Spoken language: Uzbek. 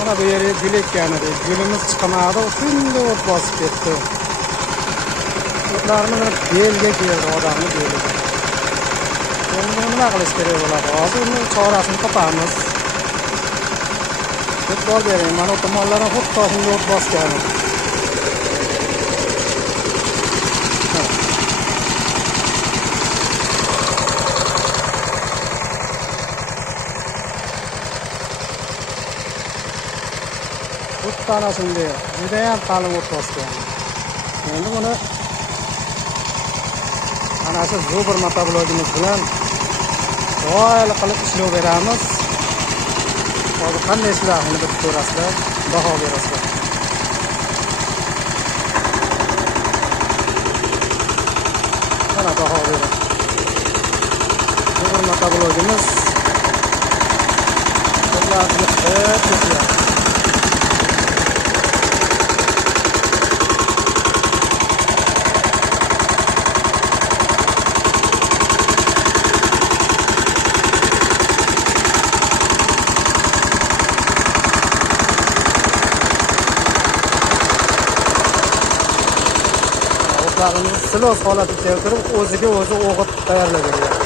Mana bu yeri gül ekkanida gülimiz chiqmadi, shunday o't bosib ketdi. O'tlarni belga keldi, odamni belga. Endi nima qilish kerak bo'ladi? Hozir uni chorasini topamiz. E'tibor bering, mana bu tomonlarni xuddi shunday o't bosgan. Ana shunday juda ham qalin o't bosgan. Endi buni ana shu zo'bir motoblogimiz bilan do'yli qilib ishlov beramiz. Hozir qanday ishlarni bilib ko'rasizlar, baho berasizlar. Mana baho beramiz. Zo'bir motoblogimiz qo'llarni qilib silos holatiga keltirib o'ziga o'zi o'g'it tayyorlab beradi.